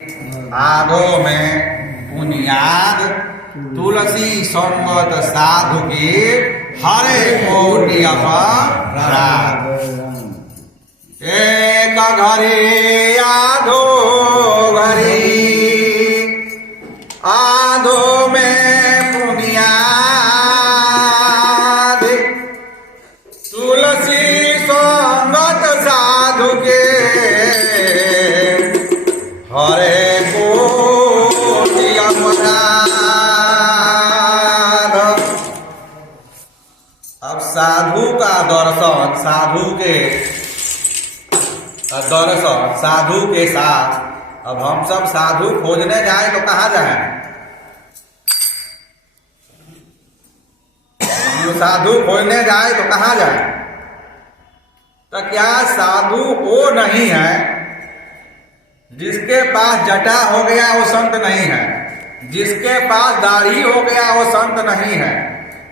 आगो में पुनियाद तुलसी संगत साधु की हरे कोटि अपराध। एक घड़ी आधो घड़ी आधो में पुनियाद तुलसी संगत साधु के हरे कोटि अपराध। अब साधु का दर्शन, साधु के दर्शन साधु के साथ अब हम सब साधु खोजने जाए तो कहाँ जाए? हम साधु खोजने जाए तो कहाँ जाए? तो क्या साधु वो नहीं है जिसके पास जटा हो गया वो संत नहीं है, जिसके पास दाढ़ी हो गया वो संत नहीं है,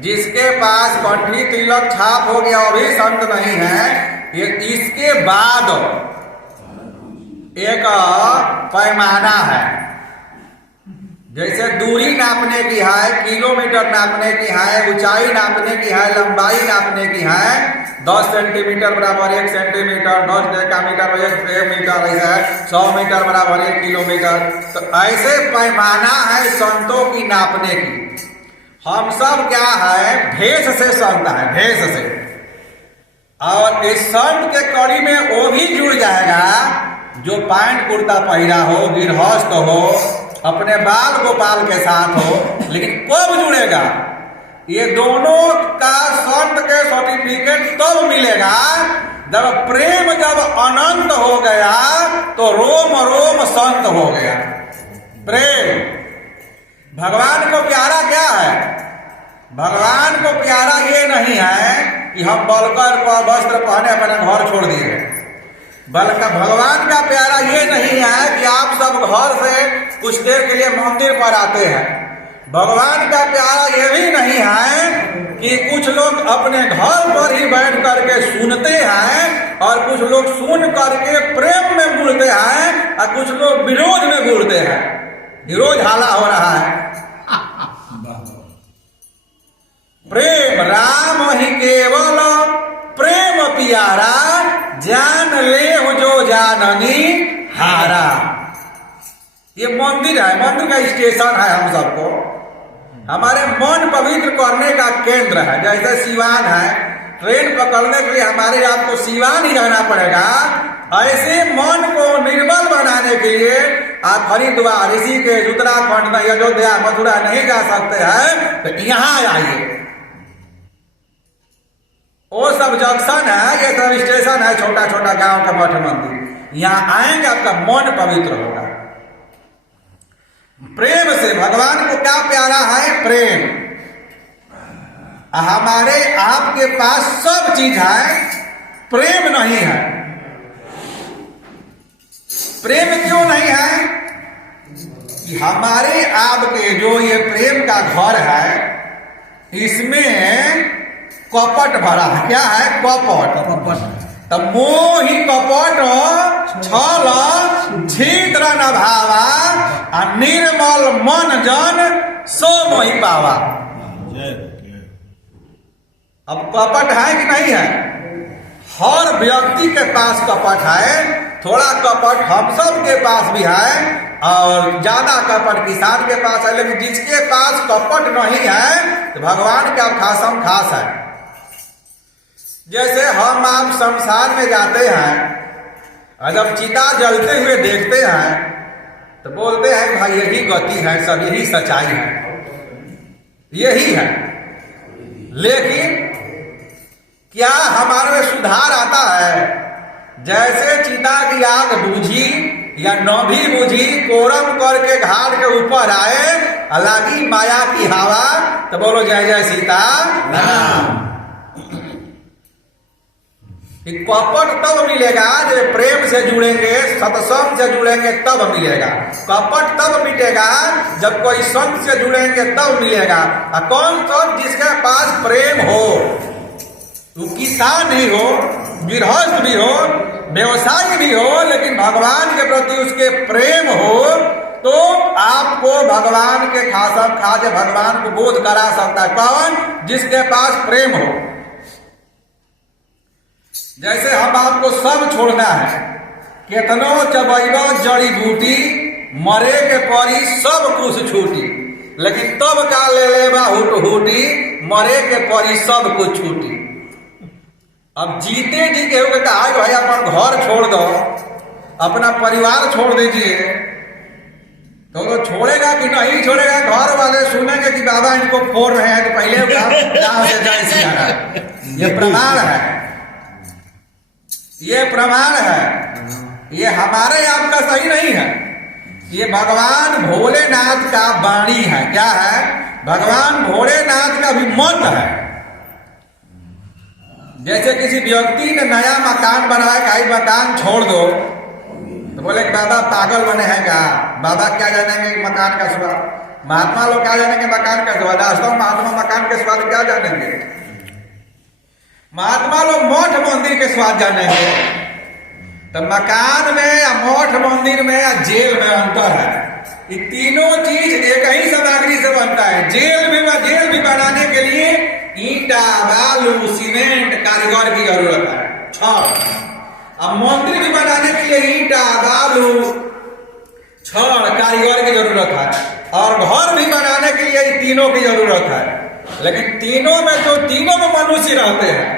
जिसके पास कंठी तिलक छाप हो गया वो भी संत नहीं है। ये इसके बाद एक पैमाना है, जैसे दूरी नापने की है, किलोमीटर नापने की है, ऊंचाई नापने की है, लंबाई नापने की है। 10 सेंटीमीटर बराबर 1 सेंटीमीटर, 10 डेकामीटर 1 मीटर, ऐसा है 100 मीटर बराबर 1 किलोमीटर। तो ऐसे पैमाना है संतों की नापने की। हम सब क्या है, भेष से संत है, भेष से। और इस संत के कड़ी में वो भी जुड़ जाएगा जो पैंट कुर्ता पहना हो, गृहस्थ हो, अपने बाल गोपाल के साथ हो। लेकिन कब जुड़ेगा? ये दोनों का संत के सर्टिफिकेट तब मिलेगा जब प्रेम जब अनंत हो गया तो रोम रोम संत हो गया। प्रेम भगवान को प्यारा क्या है? भगवान को प्यारा ये नहीं है कि हम बलकर वस्त्र पहने अपने घर छोड़ दिए, बल्कि भगवान का प्यारा ये नहीं है कि आप सब घर से कुछ देर के लिए मंदिर पर आते हैं। भगवान का प्यारा ये भी नहीं है कि कुछ लोग अपने घर पर ही बैठ करके सुनते हैं और कुछ लोग सुन करके प्रेम में बुड़ते हैं और कुछ लोग विरोध में बुड़ते हैं। विरोध हाला हो रहा है। प्रेम राम ही केवल प्रेम प्यारा, जान ले जो जाननी हारा। ये मंदिर है, मंदिर का स्टेशन है। हम सबको हमारे मन पवित्र करने का केंद्र है। जैसे सिवान है, ट्रेन पकड़ने के लिए हमारे आपको सिवान ही जाना पड़ेगा। ऐसे मन को निर्मल बनाने के लिए आप हरिद्वार, ऋषिकेश, उत्तराखंड, अयोध्या, मथुरा नहीं जा सकते हैं तो यहाँ आइए। वो सब जंक्शन है, ये सब स्टेशन है, छोटा छोटा गांव का मठ मंदिर। यहाँ आएंगे आपका मन पवित्र होगा। प्रेम से भगवान को क्या प्यारा है? प्रेम। हमारे आपके पास सब चीज है, प्रेम नहीं है। प्रेम क्यों नहीं है? कि हमारे आपके जो ये प्रेम का घर है इसमें कपट भरा है। क्या है? कपट। तो मोहि कपट छल छिद्र न भावा निर्मल मन जन सो मोहि पावा। अब कपट है कि नहीं है? हर व्यक्ति के पास कपट है। थोड़ा कपट हम सब के पास भी है और ज्यादा कपट किसान के पास है। लेकिन जिसके पास कपट नहीं है तो भगवान का खासम खास है। जैसे हम आप शमशान में जाते हैं और जब चिता जलते हुए देखते हैं तो बोलते हैं भाई यही गति है, सब यही सच्चाई है, यही है। लेकिन क्या हमारे में सुधार आता है? जैसे चिता की आग बूझी या न भी बूझी, कोरम करके घाट के ऊपर आए, लगी माया की हवा तो बोलो जय जय सीता राम। कपट तब मिलेगा जब प्रेम से जुड़ेंगे, सत्संग से जुड़ेंगे तब मिलेगा। कपट तब मिटेगा जब कोई संत से जुड़ेंगे तब मिलेगा। और कौन संत? जिसके पास प्रेम हो। वो किसान ही हो, गृहस्थ भी हो, व्यवसायी भी हो, लेकिन भगवान के प्रति उसके प्रेम हो आपको भगवान के खास भगवान को बोध करा सकता है। कौन? जिसके पास प्रेम हो। जैसे हम आपको सब छोड़ना है, केतनो चबैबो जड़ी बूटी, मरे के परी सब कुछ छूटी, लेकिन तब का ले लेबा हुटी, मरे के परी सब कुछ छूटी। अब जीते जी के हो कहा भाई अपन घर छोड़ दो, अपना परिवार छोड़ दीजिए, तो छोड़ेगा कि नहीं छोड़ेगा? घर वाले सुनेंगे कि बाबा इनको फोड़ रहे हैं तो पहले गांव से जाए। ये प्रमाण है, ये प्रमाण है, ये हमारे आपका सही नहीं है, ये भगवान भोलेनाथ का वाणी है। क्या है? भगवान भोलेनाथ का भी मत है। जैसे किसी व्यक्ति ने नया मकान बनाया, कहीं मकान छोड़ दो, तो बोले बाबा पागल बने हैं क्या? बाबा क्या जानेंगे मकान का स्वाद? महात्मा लोग क्या जानेंगे मकान का स्वाद? वास्तव महात्मा मकान के स्वाद क्या जानेंगे? महात्मा लोग मठ मंदिर के स्वाद जानेंगे। तो मकान में या मठ मंदिर में या जेल में अंतर है। ये तीनों चीज एक ही सामग्री से बनता है। जेल भी बनाने के लिए ईंटा, बालू, सीमेंट, कारीगर की जरूरत है, छड़। अब मंदिर भी बनाने के लिए ईंटा, बालू, छड़, कारीगर की जरूरत है। और घर भी बनाने के लिए तीनों की जरूरत है। लेकिन तीनों में मनुष्य रहते हैं।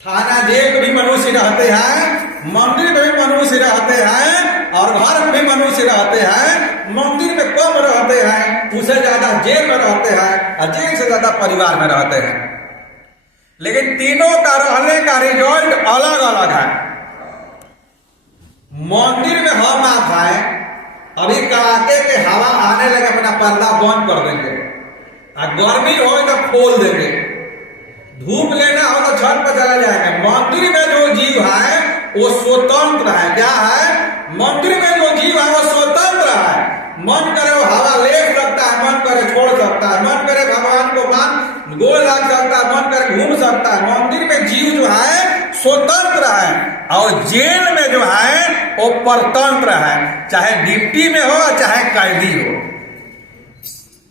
थाना जेल में भी मनुष्य रहते हैं, मंदिर में भी मनुष्य रहते हैं, और घर में भी मनुष्य रहते हैं। मंदिर में कम रहते हैं, उससे ज्यादा जेल में रहते हैं, और जेल से ज्यादा परिवार में रहते हैं। लेकिन तीनों का रहने का रिजल्ट अलग अलग है। मंदिर में हम आप आए, अभी कड़ाके के हवा आने लगे, अपना पर्दा बंद कर देंगे, और गर्मी हो तो खोल देंगे, धूप लेना हो तो छत पर चला जाएंगे। मंदिर में जो जीव है वो स्वतंत्र है। क्या है? मंदिर में जो जीव है वो स्वतंत्र है। मन करे वो हवा ले सकता है, मन करे छोड़ सकता है, मन करे भगवान को गोल लग सकता है, मन करे घूम सकता है। मंदिर में जीव जो है स्वतंत्र है, और जेल में जो है वो परतंत्र है। चाहे डिप्टी में हो चाहे कैदी हो,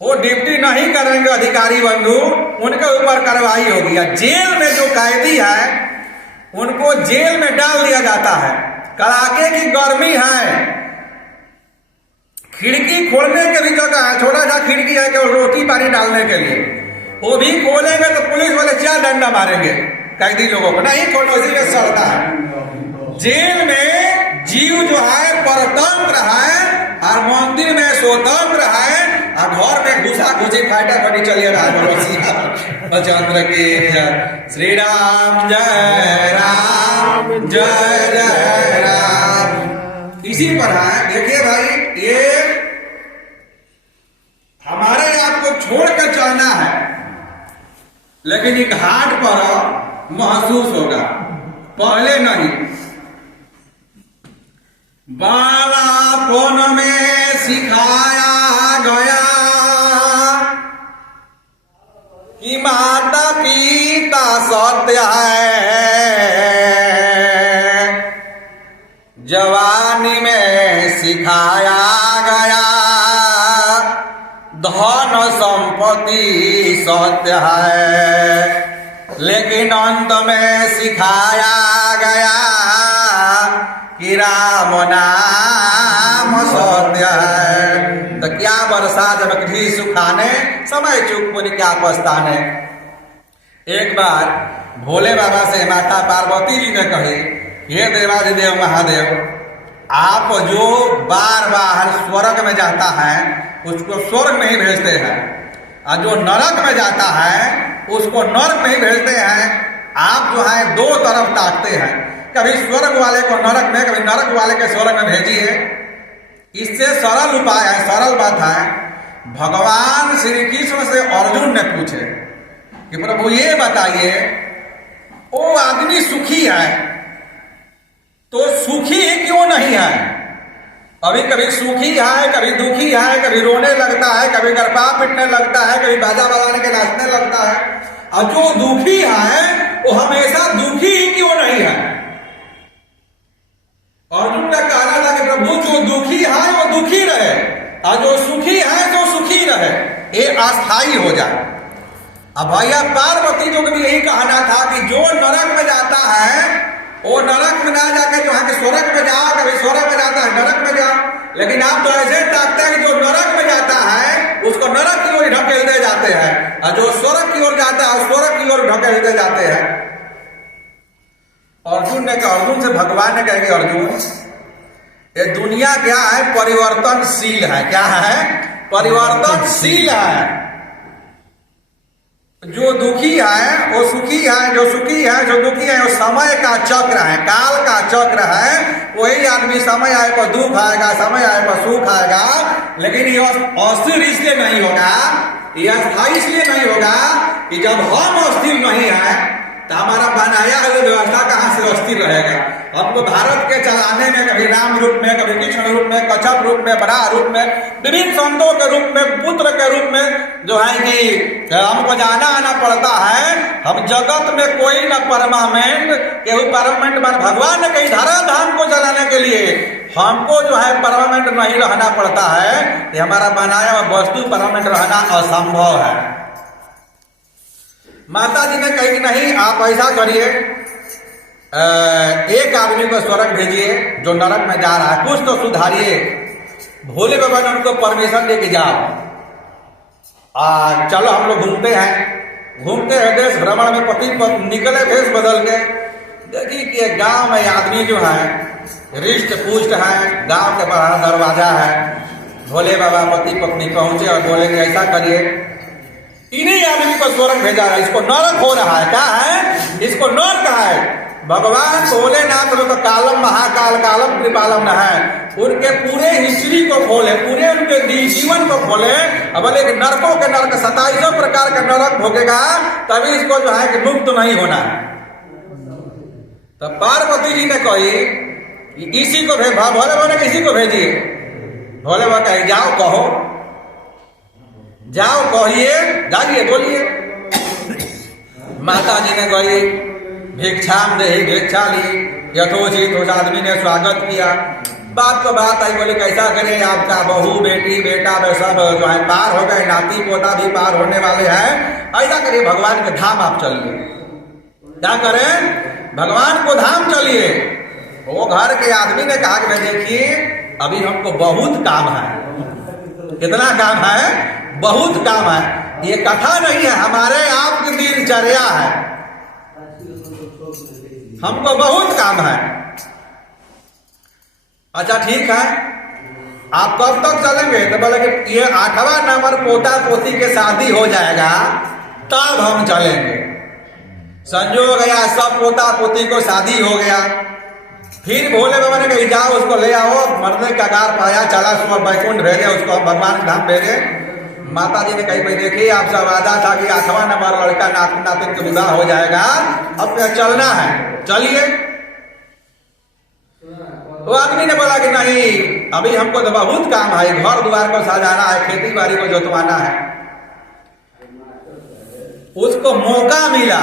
वो ड्यूटी नहीं करेंगे अधिकारी बंधु, उनके ऊपर कार्रवाई होगी। जेल में जो कैदी है उनको जेल में डाल दिया जाता है। कड़ाके की गर्मी है, खिड़की खोलने के भी जगह है, छोटा सा खिड़की है केवल रोटी पानी डालने के लिए, वो भी खोलेंगे तो पुलिस वाले 4 डंडा मारेंगे कैदी लोगों को, नहीं खोलो, इसी में सड़ता है। जेल में जीव जो है परतंत्र है, और मंदिर में स्वतंत्र है, और घर में घुसा घुसी फाइटर फटी चलिए रामचंद्र की जय। श्री राम जय राम, जय जय राम। इसी पर है। देखिए भाई, ये हमारे आपको छोड़कर चलना है, लेकिन ये घाट पर महसूस होगा, पहले नहीं। बालापन में सिखाया गया कि माता पिता सत्य है, जवानी में सिखाया गया धन संपत्ति सत्य है, लेकिन अंत में सिखाया गया कि राम नाम सत्य है। तो क्या वर्षा जब घी सुखाने, समय चूक पुनि क्या पछताने। एक बार भोले बाबा से माता पार्वती जी ने कही, हे देवाधिदेव महादेव, आप जो बार बार स्वर्ग में जाता है उसको स्वर्ग में ही भेजते हैं, और जो नरक में जाता है उसको नरक में ही भेजते हैं। आप जो है 2 तरफ ताकते हैं, कभी स्वर्ग वाले को नरक में, कभी नरक वाले के स्वर्ग में भेजिए। इससे सरल उपाय है, सरल बात है। भगवान श्री कृष्ण से अर्जुन ने पूछे कि प्रभु ये बताइए, वो आदमी सुखी है तो सुखी क्यों नहीं है? अभी कभी सुखी है, कभी दुखी है, कभी रोने लगता है, कभी गरबा पिटने लगता है, कभी बाजा बजाने के नाचने लगता है। और जो दुखी है वो हमेशा दुखी ही क्यों नहीं है? अर्जुन का कहना था कि प्रभु जो दुखी है वो दुखी रहे, और जो सुखी है जो सुखी रहे, ये अस्थाई हो जाए। अब भैया पार्वती जो भी यही कहना था कि जो नरक में जाता है वो नरक में ना जाके जो है कि स्वर्ग में जाओ, कभी स्वर्ग में जाता है नरक में जाओ। लेकिन आप तो ऐसे ताकते हैं कि जो नरक में जाता है उसको नरक की ओर ढकेलते जाते हैं, और जो स्वर्ग की ओर जाता है स्वर्ग की ओर ढकेलते जाते हैं। अर्जुन ने कहा, अर्जुन से भगवान ने कहेंगे, अर्जुन ये दुनिया क्या है, परिवर्तनशील है। क्या है? परिवर्तनशील है। जो दुखी है वो सुखी है, जो सुखी है जो दुखी है, वो समय का चक्र है, काल का चक्र है। वही आदमी समय आए पर दुख आएगा, समय आए पर सुख आएगा। लेकिन ये अस्थिर इसलिए नहीं होगा, ये अस्थायी इसलिए नहीं होगा कि जब हम अस्थिर नहीं है तो हमारा बनाया हुआ व्यवस्था कहां से अस्थिर रहेगा। हमको भारत के चलाने में कभी राम रूप में, कभी कृष्ण रूप में, कच्छप रूप में, बराह रूप में, विभिन्न संतों के रूप में, पुत्र के रूप में जो है कि हमको जाना आना पड़ता है। हम जगत में कोई न परमानेंट, केहू परमानेंट मान भगवान ने कहीं धरा धाम को चलाने के लिए हमको जो है परमानेंट नहीं रहना पड़ता है। कि हमारा बनाया हुआ वस्तु परमानेंट रहना असंभव है। माता जी ने कही कि नहीं, आप ऐसा करिए, एक आदमी को स्वर्ग भेजिए जो नरक में जा रहा है, कुछ तो सुधारिए। भोले बाबा ने उनको परमिशन दे के जाओ, चलो हम लोग घूमते हैं। घूमते हैं, देश भ्रमण में पति निकले भेष बदल के। देखिए कि एक गांव में आदमी जो है रिष्ट पुष्ट है, गांव के बाहर दरवाजा है। भोले बाबा पति पत्नी पहुंचे और बोले कि ऐसा करिए, इन्हीं आदमी को स्वर्ग भेजा है, इसको नरक हो रहा है। क्या है? इसको नरक है। भगवान भोलेनाथ तो कालम महाकाल कालम कृपालम न है, उनके पूरे हिस्ट्री को खोले, पूरे उनके जीवन को खोले। अब बोले कि नरकों के नरक 27 प्रकार के नरक भोगेगा तभी इसको जो है कि मुक्त नहीं होना है। तो पार्वती जी ने कही इसी को भेज, भोले बाबा ने किसी को भेजिए। भोले बाबा कहे जाओ कहो, जाओ कहिए, जाइए बोलिए। माता जी ने कही भिक्षाम दे, भिक्षा ली। यथोचित उस आदमी ने स्वागत किया। बात तो बात आई, बोले कैसा करें, आपका बहू बेटी बेटा वे सब जो है पार हो गए, नाती पोता भी पार होने वाले हैं। ऐसा करिए भगवान के धाम आप चलिए। क्या करें? भगवान को धाम चलिए। वो घर के आदमी ने कहा कि देखिए अभी हमको बहुत काम है। कितना काम है? बहुत काम है। ये कथा नहीं है, हमारे आपकी दिनचर्या है, हमको बहुत काम है। अच्छा ठीक है, आप कब तक चलेंगे? तो बोले कि ये 8वां नंबर पोता पोती के शादी हो जाएगा तब हम चलेंगे। संजोग गया, सब पोता पोती को शादी हो गया। फिर भोले बाबा ने कही जाओ उसको ले आओ, मरने का कगार पाया, चला सुबह बैकुंठ भेजे, उसको भगवान के धाम भेजे। माता जी ने कही भाई देखिए आपसे वादा था कि 8वां नंबर लड़का नातिन का विवाह हो जाएगा, अब चलना है, चलिए। तो आदमी ने बोला कि नहीं, अभी हमको तो बहुत काम है, घर द्वार को सजाना है, खेती बाड़ी को जोतवाना है। उसको मौका मिला,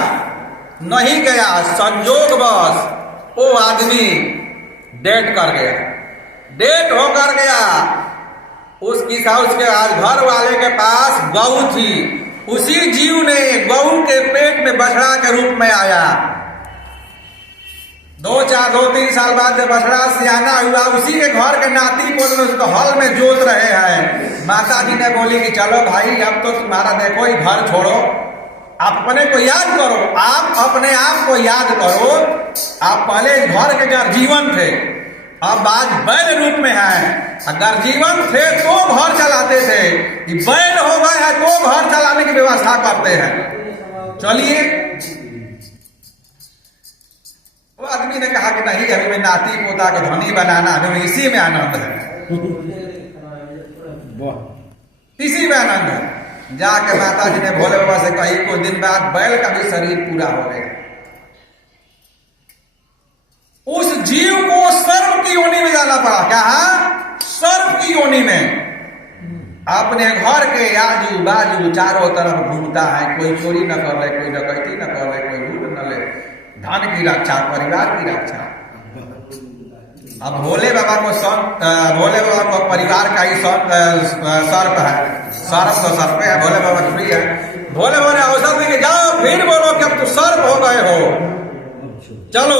नहीं गया, संजोग बस वो आदमी डेट कर गया, डेट होकर गया। उसकी साउस के आज घर वाले के पास गऊ थी, उसी जीव ने गऊ के पेट में बछड़ा के रूप में आया। 2-3 साल बाद जब बछड़ा सियाना हुआ, उसी के घर के नाती पोते उसको हल में जोत रहे हैं। माता जी ने बोली कि चलो भाई अब तो तुम्हारा देखो ही घर छोड़ो, आप अपने को याद करो, आप अपने आप को याद करो। आप पहले घर के गर्जीवन थे, अब आज बैल रूप में है। अगर जीवन थे तो घर चलाते थे, बैल हो गए हैं तो घर चलाने की व्यवस्था करते हैं। चलिए, वो आदमी ने कहा कि नहीं, अभी मैं नाती पोता को धनी बनाना, हमें इसी में आनंद है, इसी में आनंद है। जाके माता जी ने भोले बाबा से कही, कुछ दिन बाद बैल का भी शरीर पूरा हो गया। उस जीव को सर्प की योनि में जाना पड़ा। क्या? सर्प की योनि में। अपने घर के आजू बाजू चारों तरफ घूमता है, कोई चोरी न कर ले, कोई डकैती न कर ले, कोई लूट न ले, धन की रक्षा, परिवार की रक्षा। अब भोले बाबा को भोले बाबा को परिवार का ही सर्प है, सर्प तो सर्प है, भोले बाबा की प्रिय है। भोले बाबा ने अवसर दे के जाओ फिर बोलो कि अब तो सर्प हो गए हो, चलो।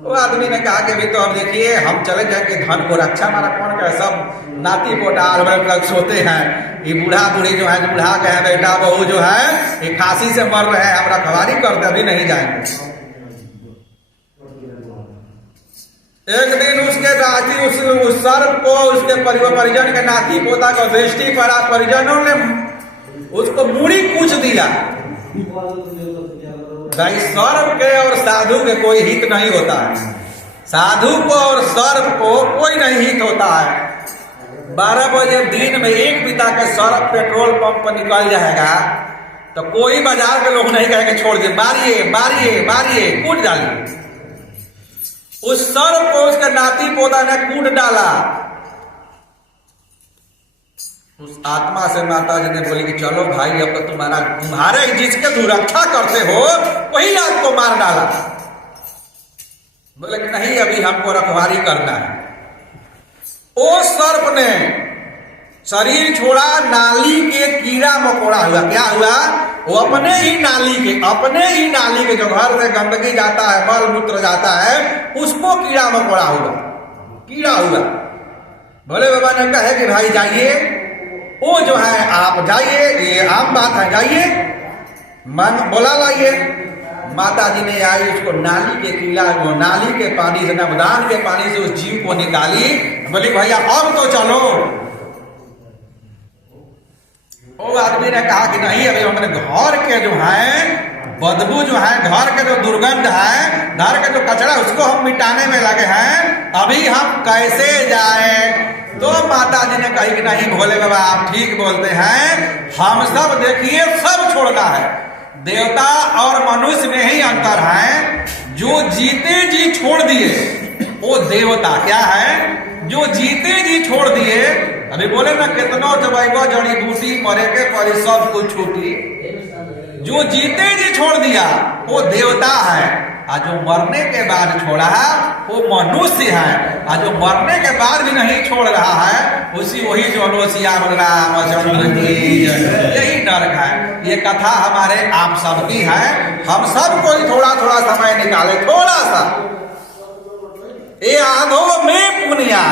वो आदमी ने कहा कि अभी तो अब देखिए हम चले जाएंगे, धन को रक्षा हमारा कौन क्या, सब नाती पोटाल तक सोते हैं, ये बूढ़ा बूढ़ी जो है, बूढ़ा के है बेटा बहू जो है ये खांसी से मर रहे हैं, हम रखवारी करते अभी नहीं जाएंगे। एक दिन उसके नाती उस सर्प को उसके परिजन के नाती पोता को दृष्टि पड़ा, परिजनों ने उसको मुड़ी पूछ दिया। भाई सर्प के और साधु के कोई हित नहीं होता है, साधु को और सर्प को कोई नहीं हित होता है। 12 बजे दिन में एक बिता के सर्प पेट्रोल पंप पर निकल जाएगा तो कोई बाजार के लोग नहीं कहेंगे छोड़ दे, मारिए मारिए मारिए, कूट डालिए। उस सर्प को उसके नाती पोता ने कूट डाला। उस आत्मा से माता जी ने बोली कि चलो भाई अब तो तुम्हारे जिसके तुम रक्षा करते हो वही आपको मार डाला। बोले कि नहीं अभी हमको रखवारी करना है। ओ सर्प ने शरीर छोड़ा, नाली के कीड़ा मकोड़ा हुआ। क्या हुआ? वो अपने ही नाली के जो घर से गंदगी जाता है, मल मूत्र जाता है, उसको कीड़ा मकोड़ा हुआ। भोले बाबा ने कहा कि भाई जाइए, वो जो है आप जाइए, ये आम बात है, जाइए मन बोला लाइए। माता जी ने आई, उसको नाली के कीड़ा, नाली के पानी से, नवदान के पानी से उस जीव को निकाली। बोली भैया अब तो चलो। वो आदमी ने कहा कि नहीं अभी हमारे घर के जो है बदबू जो है, घर के जो दुर्गंध है, घर के जो कचरा उसको हम मिटाने में लगे हैं, अभी हम कैसे जाएं? तो माता जी ने कही कि नहीं भोले बाबा आप ठीक बोलते हैं, हम सब देखिए सब छोड़ना है। देवता और मनुष्य में ही अंतर है। जो जीते जी छोड़ दिए वो देवता क्या है, जो जीते जी छोड़ दिए। अभी बोले ना कितनो चबैबो जड़ी बूटी मरे के परी सब कुछ छूटी। जो जीते जी छोड़ दिया वो देवता है, और जो मरने के बाद छोड़ा है वो मनुष्य है, और जो मरने के बाद भी नहीं छोड़ रहा है वही जो रामचंद्र की यही नरक है। ये कथा हमारे आप सबकी है, हम सब कोई थोड़ा थोड़ा समय निकाले, थोड़ा सा। ये आधो में पुनिया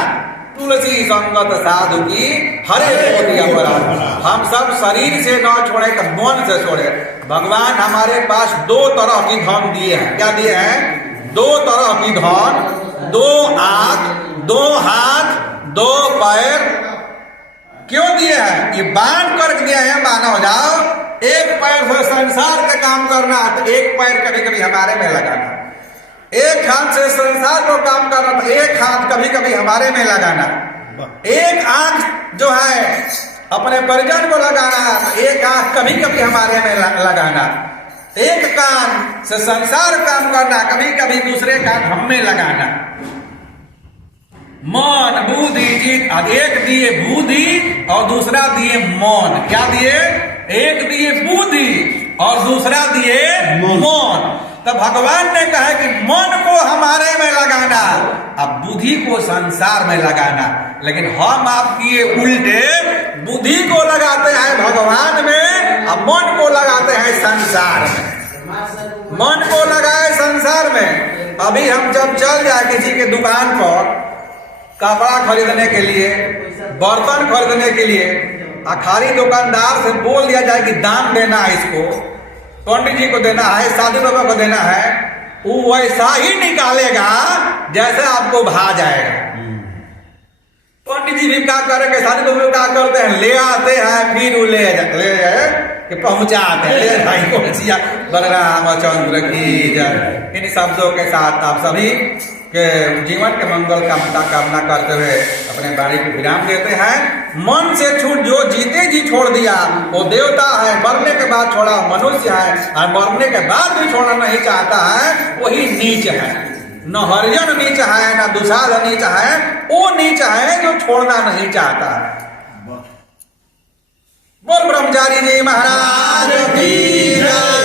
तुलसी संगत साधु की हरे मोती अपराध। हम सब शरीर से न छोड़े तो मन से छोड़े। भगवान हमारे पास 2 तरह की धन दिए हैं। क्या दिए हैं? 2 तरह की धन, 2 आंख, 2 हाथ, 2 पैर। क्यों दिए हैं? ये बांध कर दिए हैं, माना हो जाओ। एक पैर से संसार के काम करना तो एक पैर कभी कभी हमारे में लगाना, एक हाथ से संसार को काम करना तो एक हाथ कभी कभी हमारे में लगाना, एक आंख जो है अपने परिजन को लगाना तो एक आंख कभी कभी हमारे में लगाना, एक कान से संसार काम करना, कभी कभी दूसरे कान हम में लगाना। मन बुद्धि चित्त, एक दिए बुद्धि और दूसरा दिए मन। क्या दिए? एक दिए बुद्धि और दूसरा दिए मन। तो भगवान ने कहा कि मन को हमारे में लगाना, अब बुद्धि को संसार में लगाना। लेकिन हम आप किए उल्टे, बुद्धि को लगाते हैं भगवान में और मन को लगाते हैं संसार में। मन को लगाए संसार में। अभी हम जब चल जाए किसी के दुकान पर कपड़ा खरीदने के लिए, बर्तन खरीदने के लिए, खाली दुकानदार से बोल दिया जाए कि दाम देना है, इसको पंडित जी को देना है, साधु बाबा को देना है, वो वैसा ही निकालेगा जैसे आपको भा जाएगा। पंडित जी भी क्या करेंगे, साधु बाबा क्या करते हैं, ले आते हैं, फिर वो ले के पहुंचाते हैं। ले भाई को बलरामचंद्र की जय। इन शब्दों के साथ आप सभी के जीवन के मंगल कामना करते हुए अपने वाणी को विराम देते हैं। मन से छूट जो जीते जी छोड़ दिया वो देवता है, मरने के बाद छोड़ा मनुष्य है, और मरने के बाद भी छोड़ना नहीं चाहता है वही नीच है। न हरिजन नीच है, न दुसाध नीच है, वो नीच है जो छोड़ना नहीं चाहता है। बोल ब्रह्मचारी जी महाराज की जय।